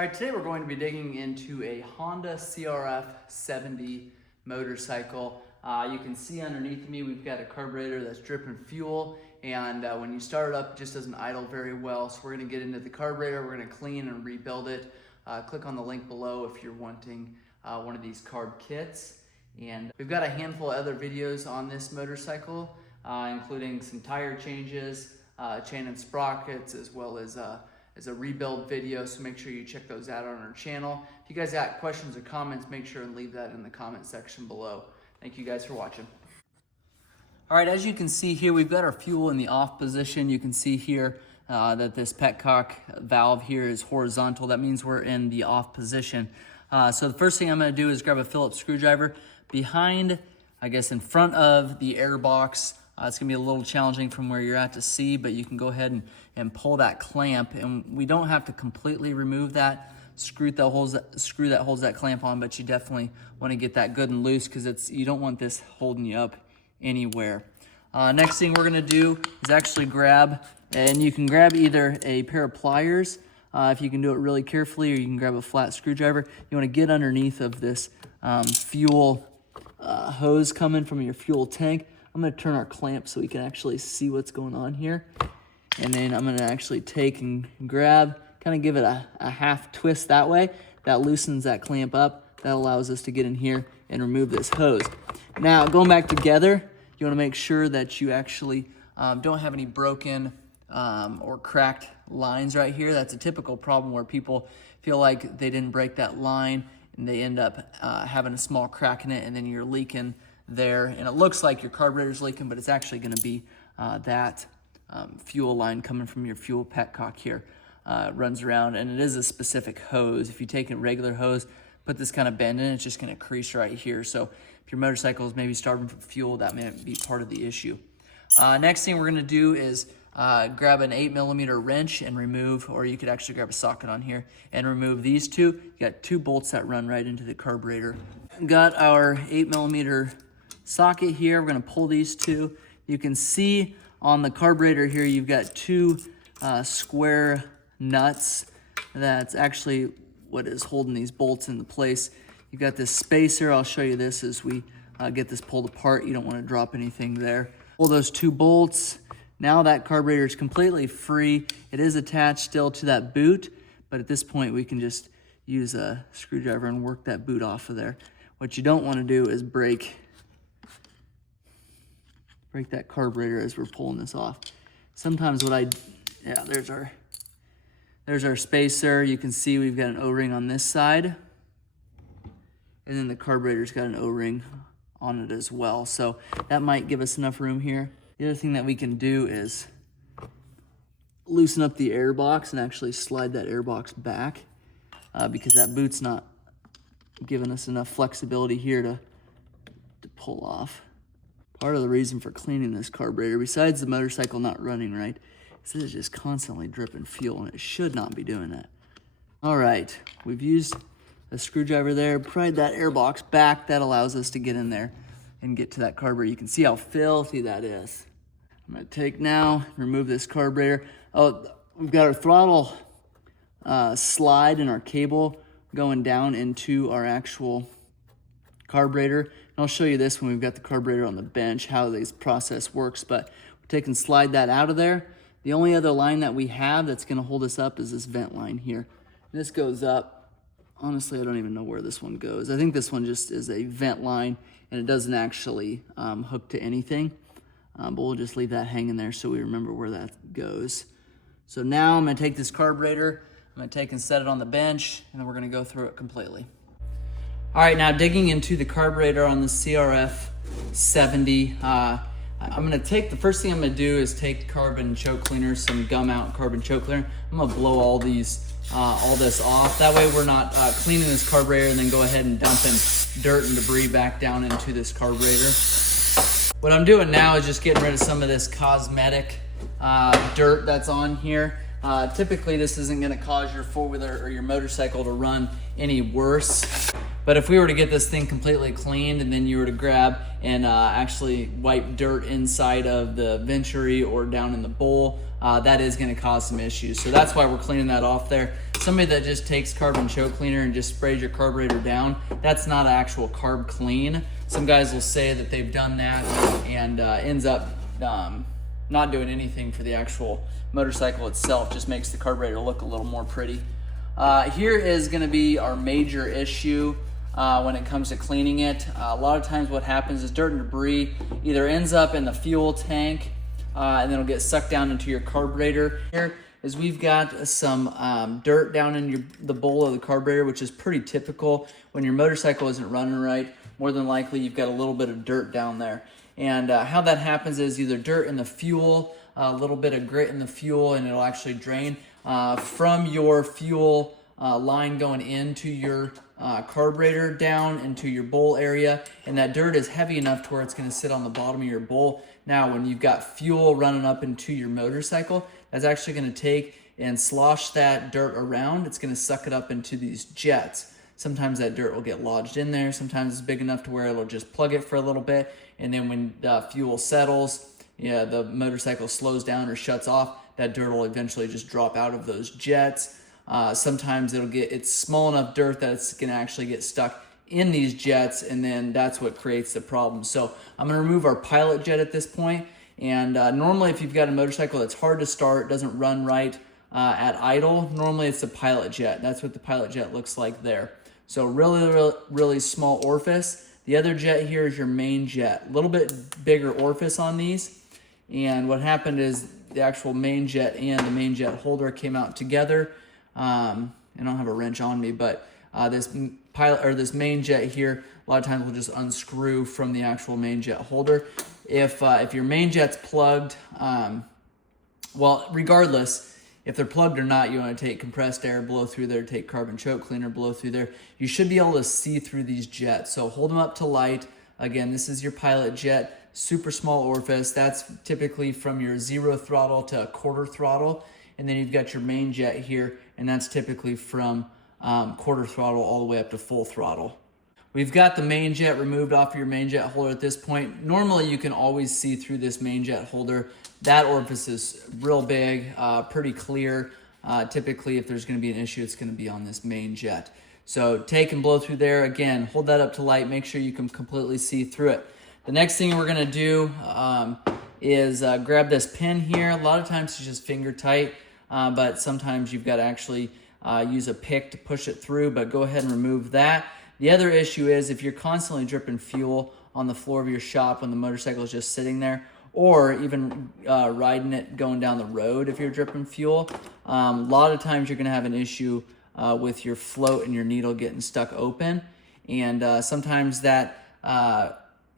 All right, today we're going to be digging into a Honda CRF 70 motorcycle. You can see underneath me we've got a carburetor that's dripping fuel, and when you start it up, it just doesn't idle very well. So we're going to get into the carburetor, we're going to clean and rebuild it. Click on the link below if you're wanting one of these Carb kits. And we've got a handful of other videos on this motorcycle, including some tire changes, chain and sprockets, as well as a rebuild video, so make sure you check those out on our channel. If you guys got questions or comments, make sure and leave that in the comment section below. Thank you guys for watching. All right, as you can see here, we've got our fuel in the off position. You can see here that this petcock valve here is horizontal. That means we're in the off position. So the first thing I'm gonna do is grab a Phillips screwdriver behind, I guess in front of the air box. It's gonna be a little challenging from where you're at to see, but you can go ahead and pull that clamp, and we don't have to completely remove that screw that holds that clamp on, but you definitely want to get that good and loose because you don't want this holding you up anywhere. Next thing we're gonna do is actually grab, and you can grab either a pair of pliers if you can do it really carefully, or you can grab a flat screwdriver. You want to get underneath of this fuel hose coming from your fuel tank. I'm going to turn our clamp so we can actually see what's going on here. And then I'm going to actually take and grab, kind of give it a half twist that way. That loosens that clamp up. That allows us to get in here and remove this hose. Now, going back together, you want to make sure that you actually don't have any broken or cracked lines right here. That's a typical problem where people feel like they didn't break that line and they end up having a small crack in it, and then you're leaking there, and it looks like your carburetor's leaking, but it's actually going to be that fuel line coming from your fuel petcock here. Runs around, and it is a specific hose. If you take a regular hose, put this kind of bend in, it's just going to crease right here. So if your motorcycle is maybe starving for fuel, that may be part of the issue. Next thing we're going to do is grab an 8mm wrench and remove, or you could actually grab a socket on here and remove these two. You got two bolts that run right into the carburetor. Got our 8mm socket here. We're going to pull these two. You can see on the carburetor here you've got two square nuts. That's actually what is holding these bolts into place. You've got this spacer. I'll show you this as we get this pulled apart. You don't want to drop anything there. Pull those two bolts. Now that carburetor is completely free. It is attached still to that boot, but at this point we can just use a screwdriver and work that boot off of there. What you don't want to do is break that carburetor as we're pulling this off. Sometimes there's our spacer. You can see we've got an O-ring on this side, and then the carburetor's got an O-ring on it as well. So that might give us enough room here. The other thing that we can do is loosen up the air box and actually slide that air box back because that boot's not giving us enough flexibility here to pull off. Part of the reason for cleaning this carburetor, besides the motorcycle not running right, is that it's just constantly dripping fuel, and it should not be doing that. All right, we've used a screwdriver there, pried that air box back. That allows us to get in there and get to that carburetor. You can see how filthy that is. I'm gonna take now, remove this carburetor. Oh, we've got our throttle slide and our cable going down into our actual carburetor. And I'll show you this when we've got the carburetor on the bench, how this process works, but we'll take and slide that out of there. The only other line that we have that's gonna hold us up is this vent line here. This goes up. Honestly, I don't even know where this one goes. I think this one just is a vent line, and it doesn't actually hook to anything, but we'll just leave that hanging there so we remember where that goes. So now I'm gonna take this carburetor, I'm gonna take and set it on the bench, and then we're gonna go through it completely. All right, now digging into the carburetor on the CRF 70, I'm gonna take, the first thing I'm gonna do is take carbon choke cleaner, some gum out carbon choke cleaner. I'm gonna blow all this off. That way we're not cleaning this carburetor and then go ahead and dumping dirt and debris back down into this carburetor. What I'm doing now is just getting rid of some of this cosmetic dirt that's on here. Typically this isn't gonna cause your four-wheeler or your motorcycle to run any worse. But if we were to get this thing completely cleaned and then you were to grab and actually wipe dirt inside of the venturi or down in the bowl, that is going to cause some issues. So that's why we're cleaning that off there. Somebody that just takes carbon choke cleaner and just sprays your carburetor down, that's not an actual carb clean. Some guys will say that they've done that and ends up not doing anything for the actual motorcycle itself, just makes the carburetor look a little more pretty. Here is going to be our major issue when it comes to cleaning it. A lot of times what happens is dirt and debris either ends up in the fuel tank and then it'll get sucked down into your carburetor. Here is we've got some dirt down in the bowl of the carburetor, which is pretty typical when your motorcycle isn't running right. More than likely you've got a little bit of dirt down there. And how that happens is either dirt in the fuel, a little bit of grit in the fuel, and it'll actually drain from your fuel line going into your carburetor down into your bowl area, and that dirt is heavy enough to where it's going to sit on the bottom of your bowl. Now when you've got fuel running up into your motorcycle, that's actually going to take and slosh that dirt around. It's going to suck it up into these jets. Sometimes that dirt will get lodged in there. Sometimes it's big enough to where it'll just plug it for a little bit, and then when the fuel settles, the motorcycle slows down or shuts off, that dirt will eventually just drop out of those jets. Sometimes it's small enough dirt that it's going to actually get stuck in these jets, and then that's what creates the problem. So I'm going to remove our pilot jet at this point. And normally if you've got a motorcycle that's hard to start, doesn't run right at idle, normally it's the pilot jet. That's what the pilot jet looks like there. So really small orifice. The other jet here is your main jet. A little bit bigger orifice on these. And what happened is the actual main jet and the main jet holder came out together. I don't have a wrench on me, but this main jet here, a lot of times will just unscrew from the actual main jet holder. If your main jet's plugged, well, regardless, if they're plugged or not, you want to take compressed air, blow through there, take carbon choke cleaner, blow through there. You should be able to see through these jets. So hold them up to light. Again, this is your pilot jet, super small orifice. That's typically from your 0 throttle to 1/4 throttle. And then you've got your main jet here, and that's typically from 1/4 throttle all the way up to full throttle. We've got the main jet removed off of your main jet holder at this point. Normally you can always see through this main jet holder. That orifice is real big, pretty clear. Typically if there's gonna be an issue, it's gonna be on this main jet. So take and blow through there. Again, hold that up to light, make sure you can completely see through it. The next thing we're gonna do is grab this pin here. A lot of times it's just finger tight, but sometimes you've got to actually use a pick to push it through, but go ahead and remove that. The other issue is if you're constantly dripping fuel on the floor of your shop when the motorcycle is just sitting there, or even riding it going down the road if you're dripping fuel, a lot of times you're going to have an issue with your float and your needle getting stuck open. And sometimes that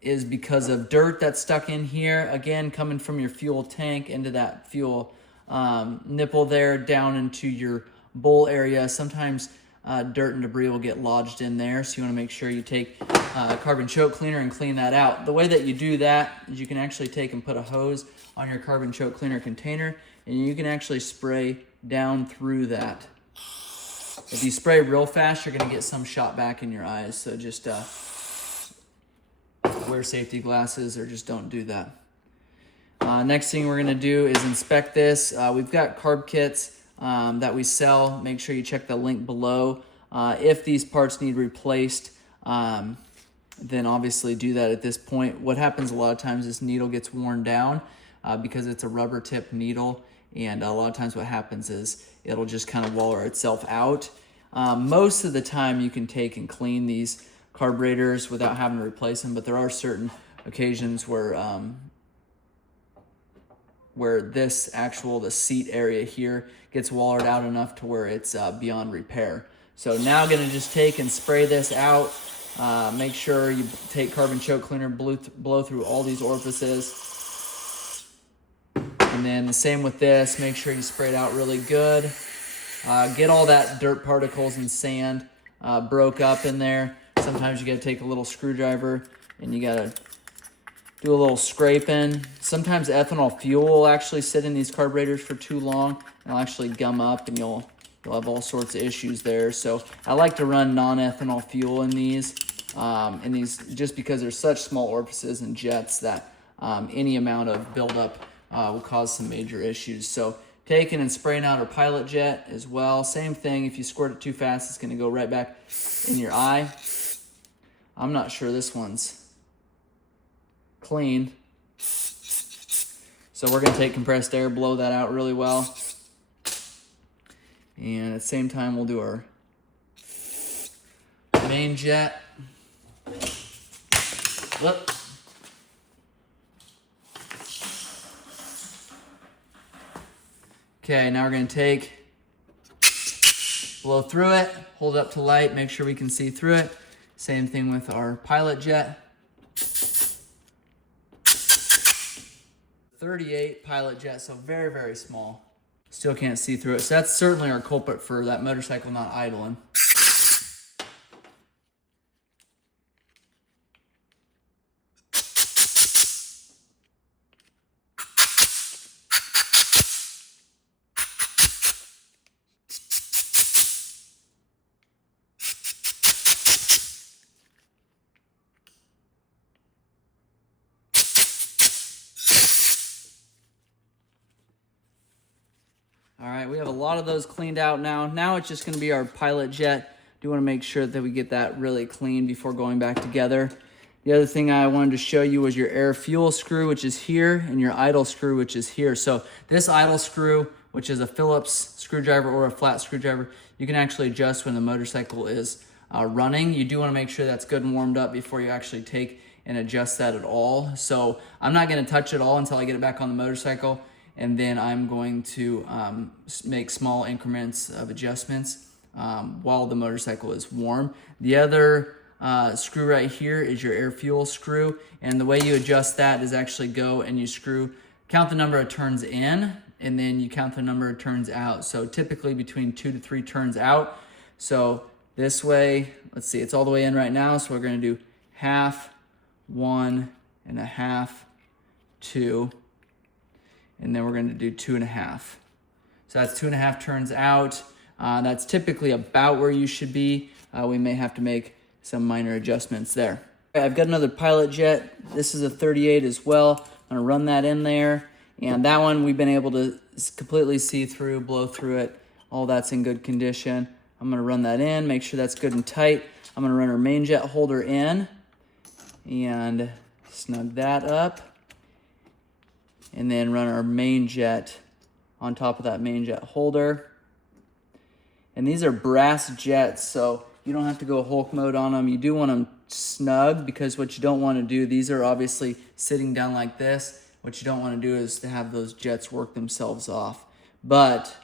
is because of dirt that's stuck in here, again, coming from your fuel tank into that fuel nipple there down into your bowl area. Sometimes dirt and debris will get lodged in there, so you want to make sure you take carbon choke cleaner and clean that out. The way that you do that is you can actually take and put a hose on your carbon choke cleaner container, and you can actually spray down through that. If you spray real fast, you're going to get some shot back in your eyes, so just wear safety glasses or just don't do that. Next thing we're going to do is inspect this. We've got carb kits that we sell. Make sure you check the link below. If these parts need replaced, then obviously do that at this point. What happens a lot of times is needle gets worn down because it's a rubber tip needle, and a lot of times what happens is it'll just kind of wallow itself out. Most of the time you can take and clean these carburetors without having to replace them, but there are certain occasions where the seat area here gets wallowed out enough to where it's beyond repair. So now I'm gonna just take and spray this out. Make sure you take carbon choke cleaner, blow through all these orifices. And then the same with this, make sure you spray it out really good. Get all that dirt particles and sand broke up in there. Sometimes you gotta take a little screwdriver and you gotta do a little scraping. Sometimes ethanol fuel will actually sit in these carburetors for too long and it'll actually gum up, and you'll have all sorts of issues there. So I like to run non-ethanol fuel in these just because there's such small orifices and jets that any amount of buildup will cause some major issues. So taking and spraying out our pilot jet as well. Same thing, if you squirt it too fast, it's gonna go right back in your eye. I'm not sure this one's clean. So we're gonna take compressed air, blow that out really well. And at the same time, we'll do our main jet. Whoop. Okay, now we're gonna blow through it, hold it up to light, make sure we can see through it. Same thing with our pilot jet. 38 pilot jet, so very, very small. Still can't see through it. So that's certainly our culprit for that motorcycle not idling. All right, we have a lot of those cleaned out now. Now it's just gonna be our pilot jet. Do wanna make sure that we get that really clean before going back together. The other thing I wanted to show you was your air fuel screw, which is here, and your idle screw, which is here. So this idle screw, which is a Phillips screwdriver or a flat screwdriver, you can actually adjust when the motorcycle is running. You do wanna make sure that's good and warmed up before you actually take and adjust that at all. So I'm not gonna touch it all until I get it back on the motorcycle, and then I'm going to make small increments of adjustments while the motorcycle is warm. The other screw right here is your air fuel screw, and the way you adjust that is actually go and you count the number of turns in, and then you count the number of turns out. So typically between 2 to 3 turns out. So this way, let's see, it's all the way in right now, so we're gonna do half, 1 1/2, 2, and then we're gonna do 2 1/2. So that's 2 1/2 turns out. That's typically about where you should be. We may have to make some minor adjustments there. I've got another pilot jet. This is a 38 as well. I'm gonna run that in there. And that one we've been able to completely see through, blow through it. All that's in good condition. I'm gonna run that in, make sure that's good and tight. I'm gonna run our main jet holder in and snug that up. And then run our main jet on top of that main jet holder. And these are brass jets, so you don't have to go Hulk mode on them. You do want them snug, because what you don't want to do, these are obviously sitting down like this. What you don't want to do is to have those jets work themselves off. But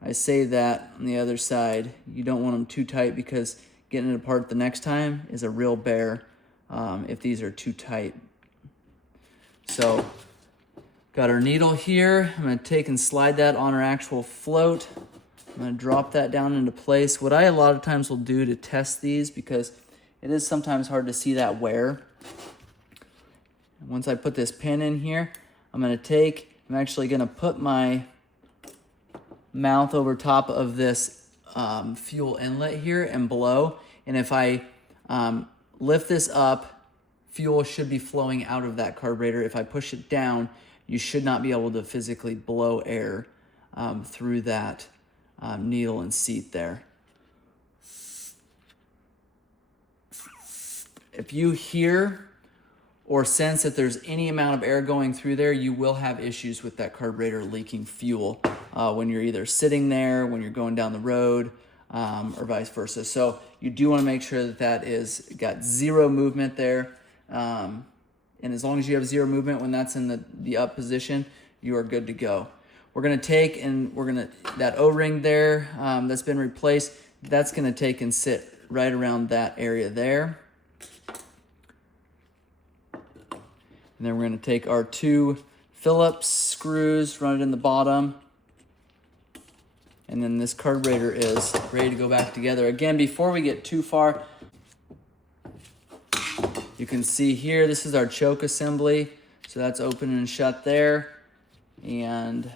I say that on the other side, you don't want them too tight, because getting it apart the next time is a real bear if these are too tight. So got our needle here. I'm gonna take and slide that on our actual float. I'm gonna drop that down into place. What I a lot of times will do to test these, because it is sometimes hard to see that wear. Once I put this pin in here, I'm actually gonna put my mouth over top of this fuel inlet here and blow. And if I lift this up, fuel should be flowing out of that carburetor. If I push it down, you should not be able to physically blow air through that needle and seat there. If you hear or sense that there's any amount of air going through there, you will have issues with that carburetor leaking fuel when you're either sitting there, when you're going down the road, or vice versa. So you do want to make sure that that is got zero movement there. And as long as you have zero movement when that's in the up position, you are good to go. We're gonna take and that O-ring there that's been replaced, that's gonna take and sit right around that area there. And then we're gonna take our 2 Phillips screws, run it in the bottom. And then this carburetor is ready to go back together. Again, before we get too far, you can see here, this is our choke assembly. So that's open and shut there. And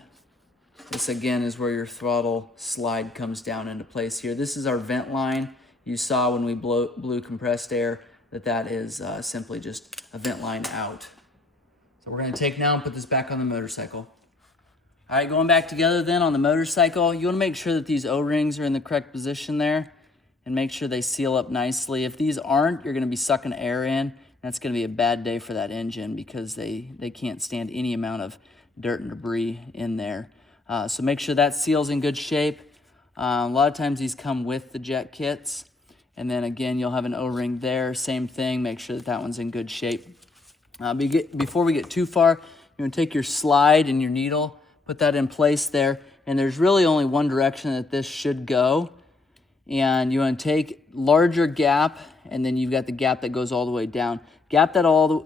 this again is where your throttle slide comes down into place here. This is our vent line. You saw when we blew compressed air that is simply just a vent line out. So we're gonna take now and put this back on the motorcycle. All right, going back together then on the motorcycle, you wanna make sure that these O-rings are in the correct position there and make sure they seal up nicely. If these aren't, you're gonna be sucking air in. That's gonna be a bad day for that engine because they can't stand any amount of dirt and debris in there. So make sure that seal's in good shape. A lot of times these come with the jet kits. And then again, you'll have an O-ring there, same thing, make sure that that one's in good shape. Before we get too far, you want to take your slide and your needle, put that in place there, and there's really only one direction that this should go. And you want to take larger gap, and then you've got the gap that goes all the way down. Gap that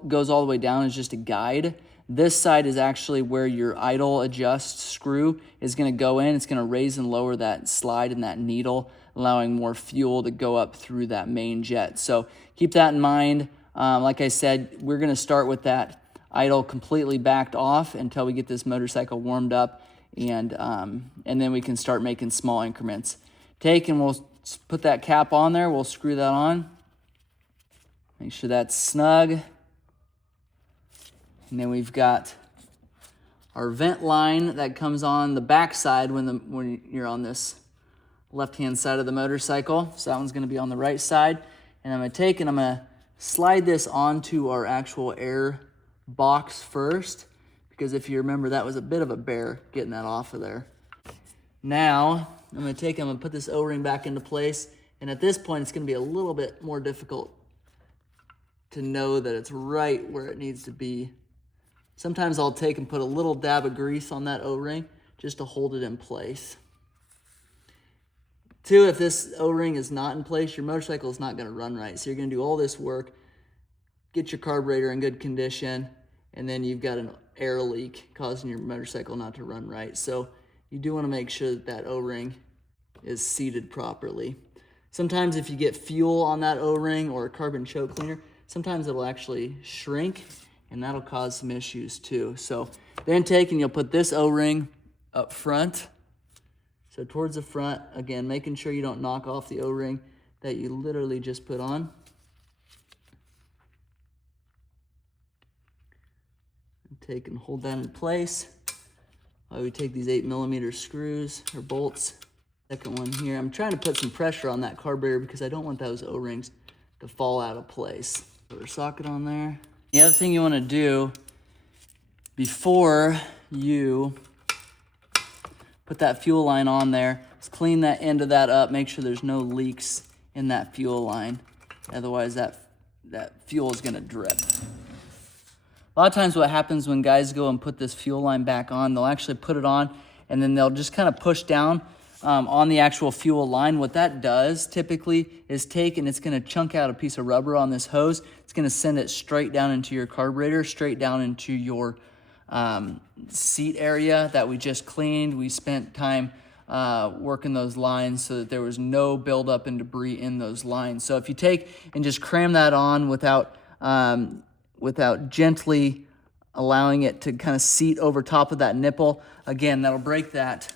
goes all the way down is just a guide. This side is actually where your idle adjust screw is going to go in. It's going to raise and lower that slide and that needle, allowing more fuel to go up through that main jet. So keep that in mind. Like I said, we're going to start with that idle completely backed off until we get this motorcycle warmed up, and then we can start making small increments. Take and we'll put that cap on there. We'll screw that on. Make sure that's snug. And then we've got our vent line that comes on the back side when you're on this left-hand side of the motorcycle. So that one's going to be on the right side. And I'm going to take and I'm going to slide this onto our actual air box first, because if you remember, that was a bit of a bear getting that off of there. Now, I'm going to put this O-ring back into place. And at this point, it's going to be a little bit more difficult to know that it's right where it needs to be. Sometimes I'll take and put a little dab of grease on that O-ring just to hold it in place. Two, if this O-ring is not in place, your motorcycle is not going to run right. So you're going to do all this work, get your carburetor in good condition, and then you've got an air leak causing your motorcycle not to run right. So you do want to make sure that that O-ring is seated properly. Sometimes if you get fuel on that O-ring or a carbon choke cleaner, sometimes it'll actually shrink, and that'll cause some issues too. So then take and you'll put this O-ring up front. So towards the front, again, making sure you don't knock off the O-ring that you literally just put on. Take and hold that in place. We take these 8mm screws or bolts. Second one here. I'm trying to put some pressure on that carburetor because I don't want those O-rings to fall out of place. Put our socket on there. The other thing you want to do before you put that fuel line on there is clean that end of that up. Make sure there's no leaks in that fuel line. Otherwise, that fuel is going to drip. A lot of times what happens when guys go and put this fuel line back on, they'll actually put it on and then they'll just kind of push down on the actual fuel line. What that does typically is take and it's going to chunk out a piece of rubber on this hose. It's going to send it straight down into your carburetor, straight down into your seat area that we just cleaned. We spent time working those lines so that there was no buildup and debris in those lines. So if you take and just cram that on without gently allowing it to kind of seat over top of that nipple, again, that'll break that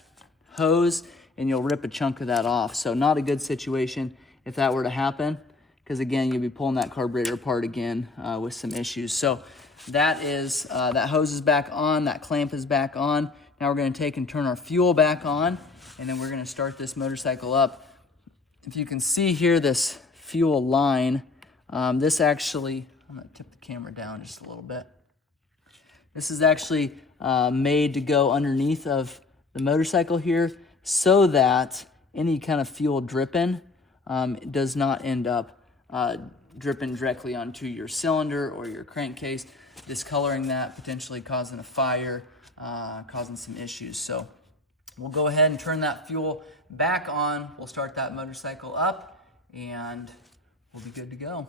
hose and you'll rip a chunk of that off. So not a good situation if that were to happen, because again, you'll be pulling that carburetor apart again with some issues. So that is, that hose is back on, that clamp is back on. Now we're gonna take and turn our fuel back on, and then we're gonna start this motorcycle up. If you can see here, this fuel line, this actually, I'm gonna tip the camera down just a little bit. This is actually made to go underneath of the motorcycle here so that any kind of fuel dripping does not end up dripping directly onto your cylinder or your crankcase, discoloring that, potentially causing a fire, causing some issues. So we'll go ahead and turn that fuel back on. We'll start that motorcycle up and we'll be good to go.